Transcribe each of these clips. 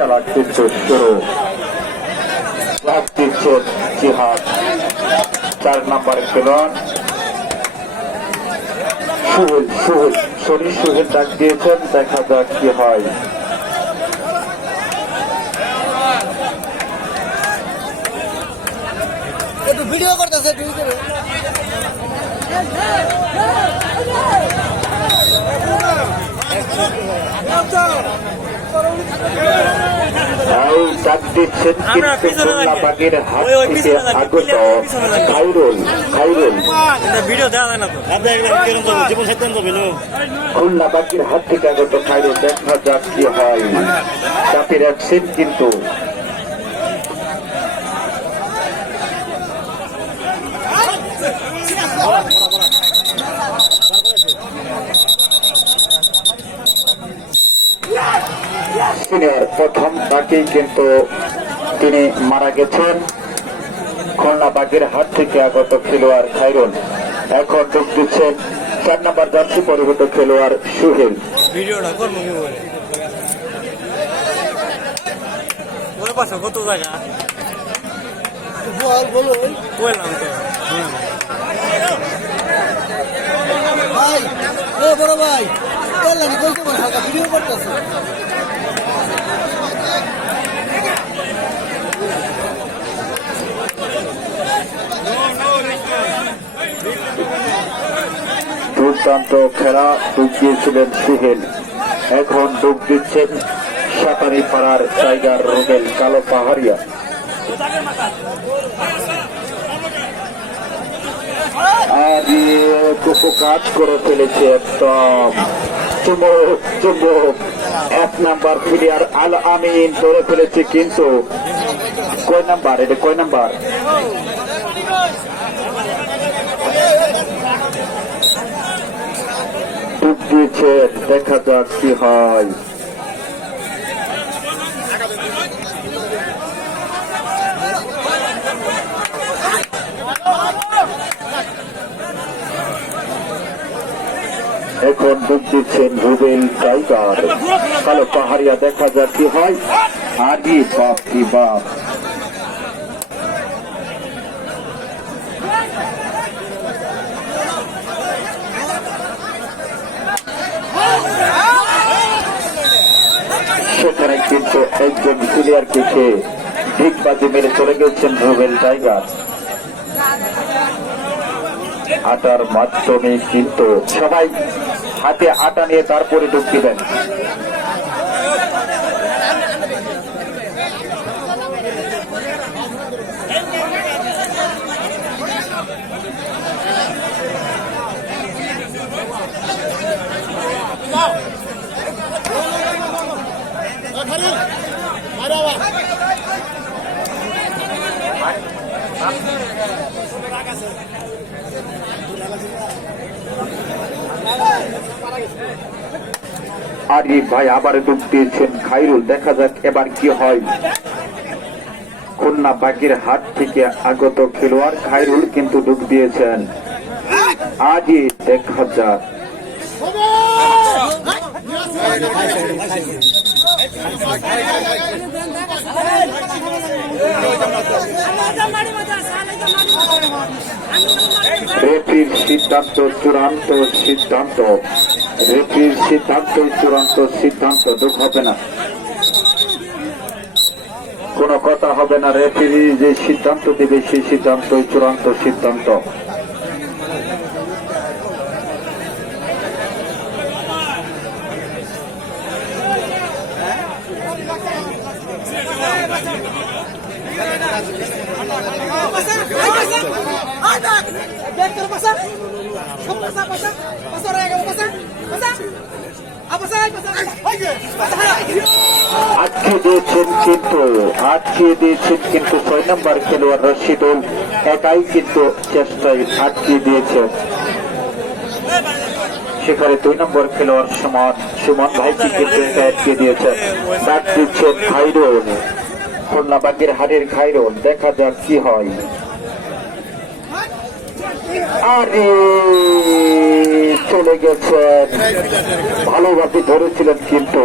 খেলা কিন্তু শুরু। ডাক দিচ্ছেন জিহাদ, 4 নম্বর খেলোয়াড় সোহেল ডাক দিয়েছেন, দেখা যাক কি হয়। ভিডিও করতেছে ডাক দিচ্ছেন কিন্তু খুলনাবাগের হাত থেকে আগত খুলনাবাগের হাত থেকে আগত খাইরুল, দেখা যাক কি হয়। চাপে রাখছেন কিন্তু প্রথম তাকেই কিন্তু তিনি মারা গেছেন। খুলনাবাগের হাত থেকে আগত খেলোয়াড় খাইরুল। এখন যোগ দিচ্ছেন 4 নম্বর জার্সি পরিহিত খেলোয়াড় সোহেল। কত জায়গা ভাই, ও বড় ভাই, হালকা ভিডিও করতেছে। দুর্দান্ত খেলা ডুব দিয়েছিলেন সোহেল। এখন ডুব দিচ্ছেন সাঁতারি পাড়ার টাইগার রুবেল কালো পাহাড়িয়া। আর কাজ করে ফেলেছে একদম চুম্বক 1 নাম্বার প্লেয়ার আল আমিন ধরে ফেলেছে, কিন্তু কয় নাম্বার, এটা কয় নাম্বার? ডুব দিয়েছে, দেখা যাক কি হয়। এখন ডুব দিচ্ছেন রুবেল টাইগার কালো পাহাড়িয়া, দেখা যাক কি হয়। আরে বাপ কি বাপ, সেখানে কিন্তু একজন প্লেয়ারকে খেয়ে ডিগবাজি মেরে চলে গেছেন রুবেল টাইগার। আটার মাধ্যমে কিন্তু সবাই হাতে আটা নিয়ে তারপরে ডুব দিবেন। আরে ভাই, আবার ডুব দিয়েছেন খাইরুল, দেখা যাক এবার কি হয়। খুলনাবাগের হাট থেকে আগত খেলোয়াড় খাইরুল কিন্তু ডুব দিয়েছেন। আজই দেখা যাক। রেফারির সিদ্ধান্ত চূড়ান্ত সিদ্ধান্ত, রেফারির সিদ্ধান্ত চূড়ান্ত সিদ্ধান্ত, দুঃখ হবে না, কোনো কথা হবে না। রেফারি যে সিদ্ধান্ত দেবে সেই সিদ্ধান্ত চূড়ান্ত সিদ্ধান্ত। আটকে দিয়েছেন কিন্তু 6 নম্বর খেলোয়াড় রশিদুল একাই কিন্তু চেষ্টায় আটকে দিয়েছেন। সেখানে 2 নম্বর খেলোয়াড় সুমন ভাইকে কিন্তু আটকে দিয়েছেন। ডাক দিচ্ছেন খাইরুল, খুলনাবাগের হাটের খাইরুল, দেখা যাক কি হয়। আরে চলে গেছেন, ভালোভাবে ধরেছিলেন কিন্তু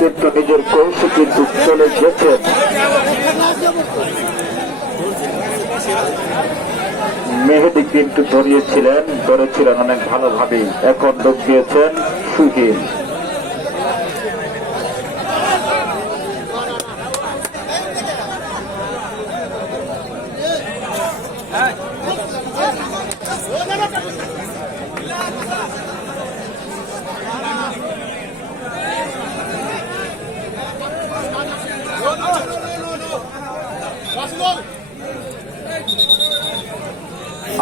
কিন্তু নিজের কৌশল কিন্তু চলে গেছেন। মেহেদি কিন্তু ধরেছিলেন অনেক ভালোভাবেই। এখন ডুব দিয়েছেন সুহিল।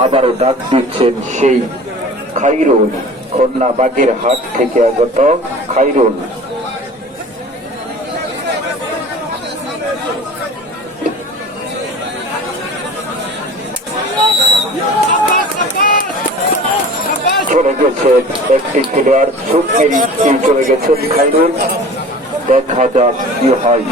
আবারও ডাক দিচ্ছেন সেই খাইরুল, খুলনা বাগেরহাট থেকে আগত খাইরুল। চলে গেছেন একটি খেলোয়াড়, চুপ মেরে চলে গেছেন খাইরুল। দেখা যাক কি হয়।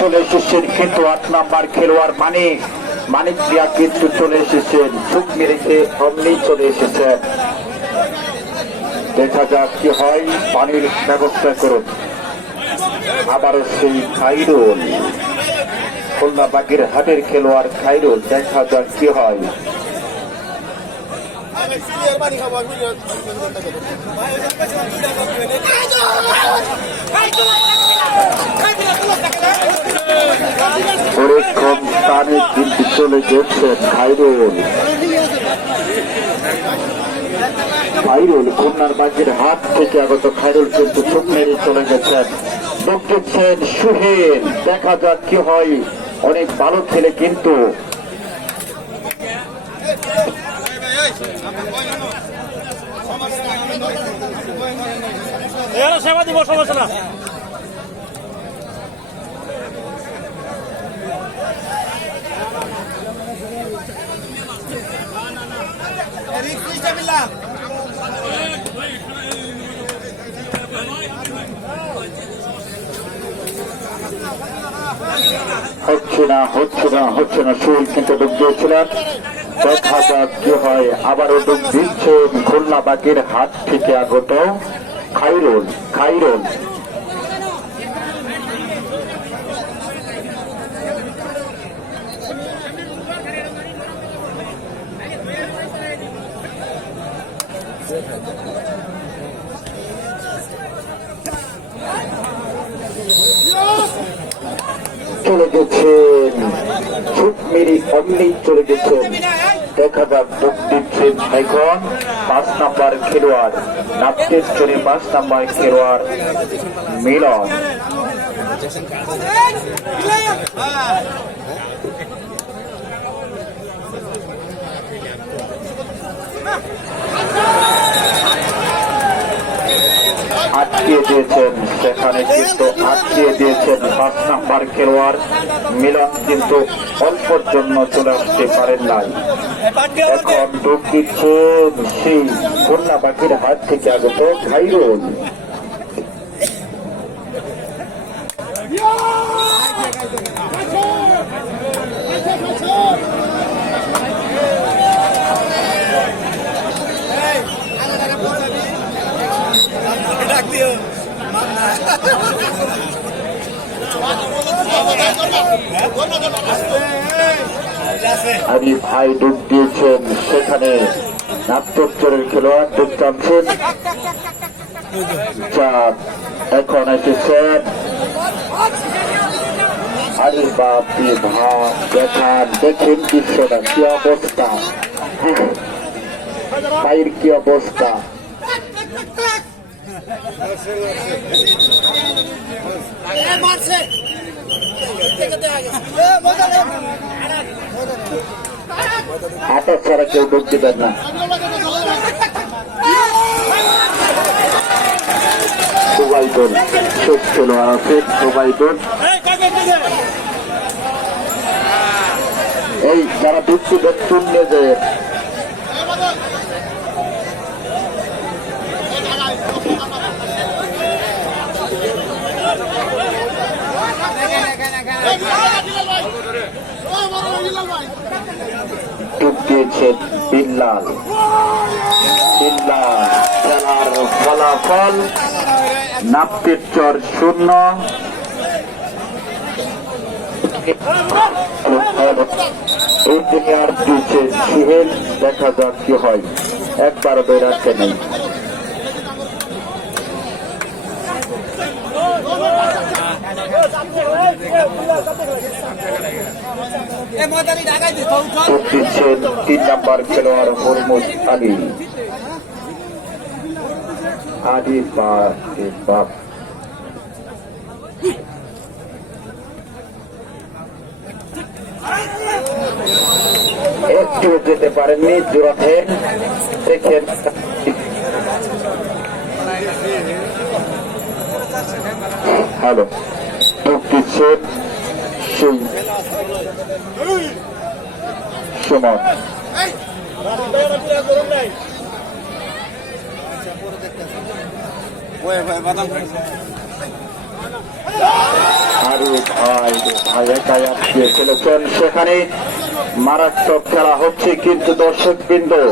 চলে এসেছেন কিন্তু 8 নাম্বার খেলোয়াড় মানিক প্রিয়া কিন্তু চলে এসেছেন, চুপ মেরেছে অমনি চলে এসেছেন। দেখা যাক কি হয়, পানির ব্যবস্থা করুন। আবারও সেই খাইরুল, খুলনা বাগেরহাটের খেলোয়াড় খাইরুল, দেখা যাক কি হয়। পরীক্ষণ স্থানে কিন্তু চলে গেছেন খাইরুল। খুলনার বাগেরহাট থেকে আগত খাইরুল কিন্তু চোখ মেরে চলে গেছেন। দেখতেছেন সুহেল, দেখা যাক কি হয়। অনেক ভালো ছেলে কিন্তু সেবা দিব, সমস্যা না। হচ্ছে না সুল কিন্তু ডুব দিয়েছিলেন। দেখা যাক কি হয়। আবারও ডুব দিচ্ছেন খুলনা বাগেরহাট থেকে আগত খাইরুল। চলে গেছেন, চুপ মেরে অমনি চলে গেছেন। দেখা যাক ডুব দিচ্ছেন এখন 5 নাম্বার খেলোয়াড়, নাপতের চলে 5 নাম্বার খেলোয়াড় মিলন। আটকিয়ে দিয়েছেন সেখানে, কিন্তু আটকিয়ে দিয়েছেন 5 নাম্বার খেলোয়াড় মিলন, কিন্তু অল্পর জন্য চলে আসতে পারেন নাই। এখন ডুব দিচ্ছেন সেই খুলনা বাগেরহাট থেকে আগত খাইরুল। আরে ভাই ডুব দিয়েছেন সেখানে, নাট্যোত্তরের খেলোয়াড় ডুব টানছেন। এখন এসেছেন, আরে বাপরে ভাব, দেখেন দৃশ্যটা কি অবস্থা, ভাইয়ের কি অবস্থা। হাঁটা ছাড়া কেউ ডুব দিবেন না। ওবাইদুল শেষ খেলোয়াড় আছে ওবাইদুল। এই যারা দুঃখী দেখুন যে টুক দিয়েছেন বিল্লাল। খেলার ফলাফল নাপ্তির চর 0। ইঞ্জিনিয়ার দিচ্ছে সিহেল, দেখা যাক কি হয়। একবারও বেরাচ্ছে নেই। দিচ্ছেন 3 নম্বর খেলোয়াড় হরমুজ আলী। বাপ একটু যেতে পারেননি, জোড়াতেন দেখেন। হ্যালো, দিচ্ছেন সেই সময় আরে ভাই একাই আজকে খেলেছেন। সেখানে মারাত্মক খেলা হচ্ছে, কিন্তু দর্শক বিন্দু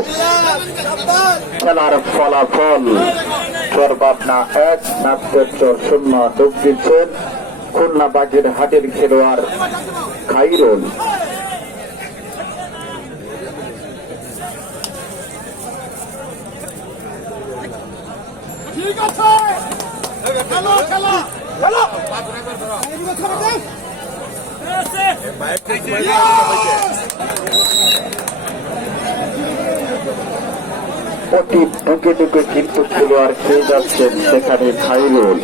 খেলার ফলাফল চরবাবনা 1 নাপ্তের চর 0। ডুব দিচ্ছেন খুলনা বাগের হাটের খেলোয়াড় খাইরুল। ঠিক আছে, খেলো খেলো খেলো। অতি ঢুকে ঢুকে কিন্তু খেলোয়াড় খেয়ে যাচ্ছেন সেখানে খাইরুল।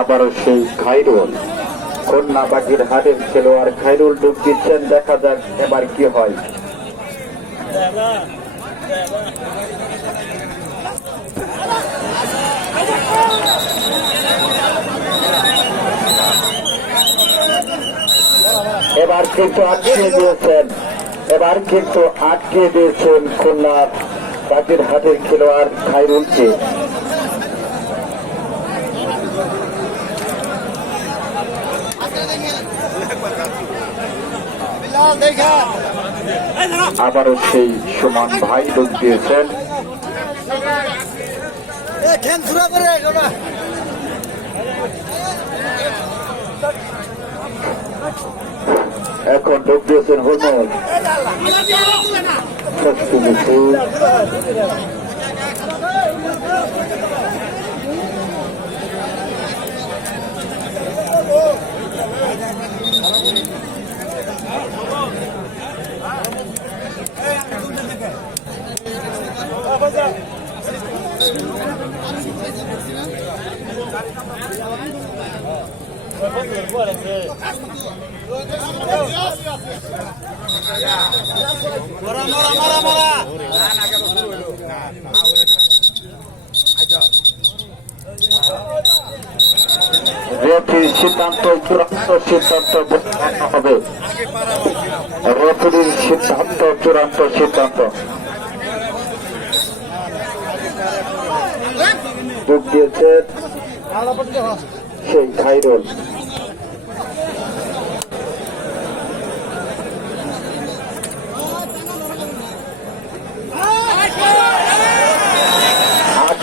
আবারও সেই খাইরুল, খুলনা বাগের হাটের খেলোয়াড় খাইরুল ডুব দিচ্ছেন। দেখা যাক এবার কি হয়। এবার কিন্তু আটকে দিয়েছেন খুলনা বাগের হাটের খেলোয়াড় খাইরুলকে। আবারও সেই সমান ভাই ডুব দিয়েছেন। এখন ডুব দিয়েছেন হরমুজ। রেফারির সিদ্ধান্ত চূড়ান্ত সিদ্ধান্ত হবে। রেফারির সিদ্ধান্ত চূড়ান্ত সিদ্ধান্ত। যোগ দিয়েছে সেই খাইরুল।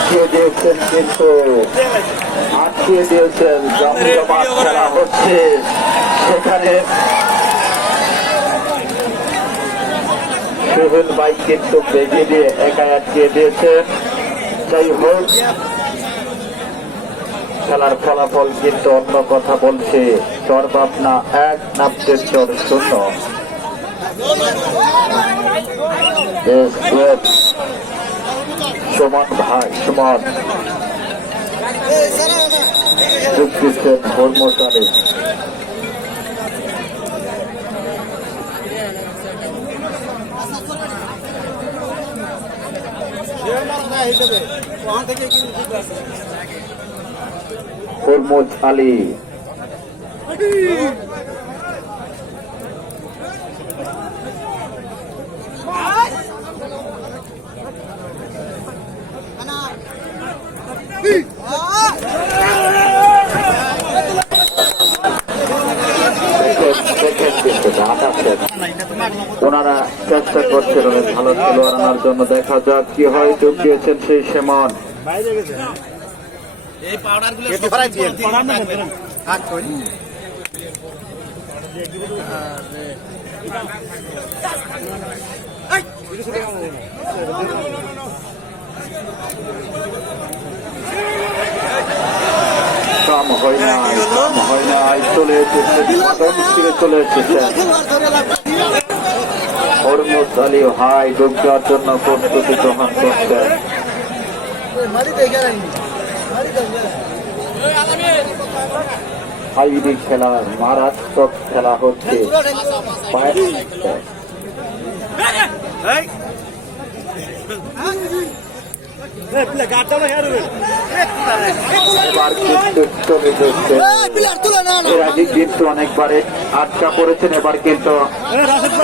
আটকে দিয়েছেন, কিন্তু আটকে দিয়েছেন। জমজমাট খেলা হচ্ছে সেখানে। সোহেল ভাই কিন্তু বেগে দিয়ে একাই আটকে দিয়েছে। যাই হোক, খেলার ফলাফল কিন্তু অন্য কথা বলছে। চরভাবনা 1, নামতের চর 0। সুমন ভাই, সুমন যোগ দিচ্ছেন হরমোটারে। হরমোজ আলী ওনারা চেষ্টা করছেন অনেক ভালো খেলোয়াড় আনার জন্য। দেখা যাক কি হয়। যোগ দিয়েছেন সেই সেমন। কাম হয় না, কাম হয় না। চলে এসেছে, চলে এসেছে হরমোজ আলী হাই। যোগ দেওয়ার জন্য প্রস্তুতি গ্রহণ করছেন। হাইরি খেলা, মারাত্মক খেলা হচ্ছে। এবার কিন্তু চলে যাচ্ছে। এর আগে কিন্তু অনেকবারে আটকা পড়েছেন, এবার কিন্তু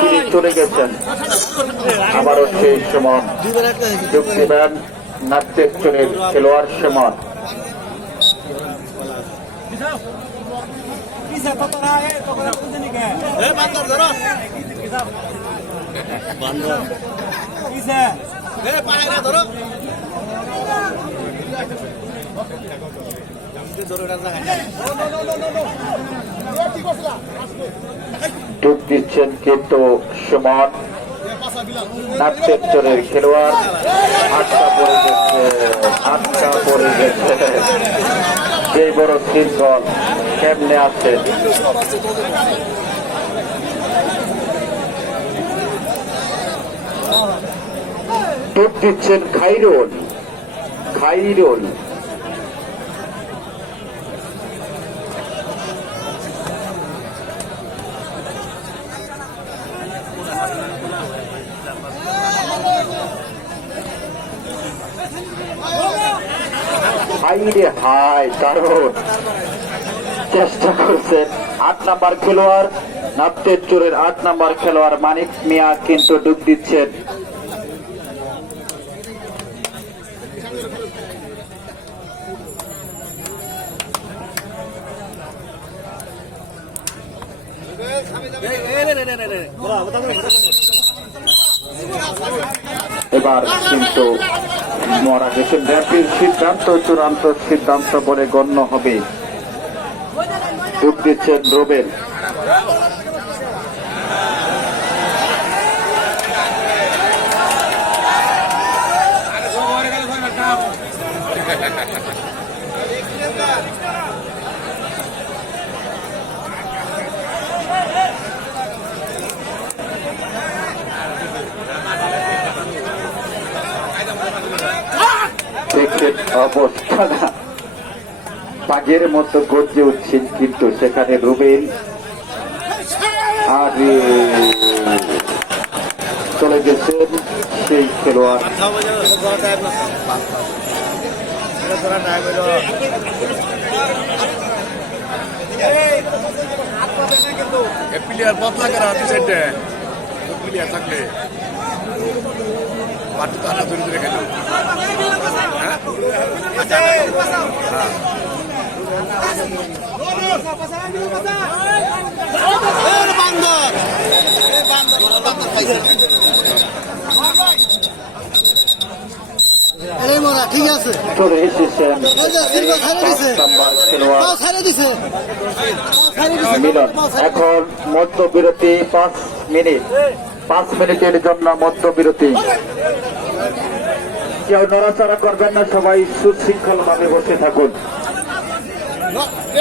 তিনি চলে গেছেন। আবারও সেই সময় যোগ দেবেন নাট্যের চরের খেলোয়াড় সেমন। যোগ দিচ্ছেন কিন্তু সুমন নাট্যের চরের খেলোয়াড়। আটকা পড়ে গেছে, আটকা পড়ে গেছে। যে বড় শৃঙ্খল কেমনে আছে। যোগ দিচ্ছেন খাইরুল, খাইরুল হাইরে হাই, কারণ চেষ্টা করছেন 8 নাম্বার খেলোয়াড় নাট্যের চোরের 8 নাম্বার খেলোয়াড় মানিক মিয়া কিন্তু ডুব দিচ্ছেন। এবার কিন্তু মারা গেছেন। র্যাপির সিদ্ধান্ত চূড়ান্ত সিদ্ধান্ত বলে গণ্য হবে। ডুব দিচ্ছেন রোবেল। দেখছেন অবস্থা বাঘের মতো গর্জে উঠছেন, কিন্তু সেখানে রুবেল আর চলে গেছেন সেই খেলোয়াড়। প্লেয়ার বদলা করা হচ্ছে সেটা প্লেয়ার থাকলে পার্টি তো আনা ধরে ধরে খেলো। ঠিক আছে চলে এসেছেন ওই যে সিলভার ছাড়ে দিছে 5 নাম্বার খেলোয়াড় পাও ছাড়ে দিছে মিলন। এখন মধ্যবিরতি 5 মিনিট, 5 মিনিটের জন্য মধ্যবিরতি। কেউ নড়াচড়া করবেন না, সবাই সুশৃঙ্খল ভাবে বসে থাকুন।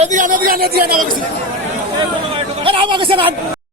এদিকে আন, এদিকে আন, এদিকে আন, আমাকে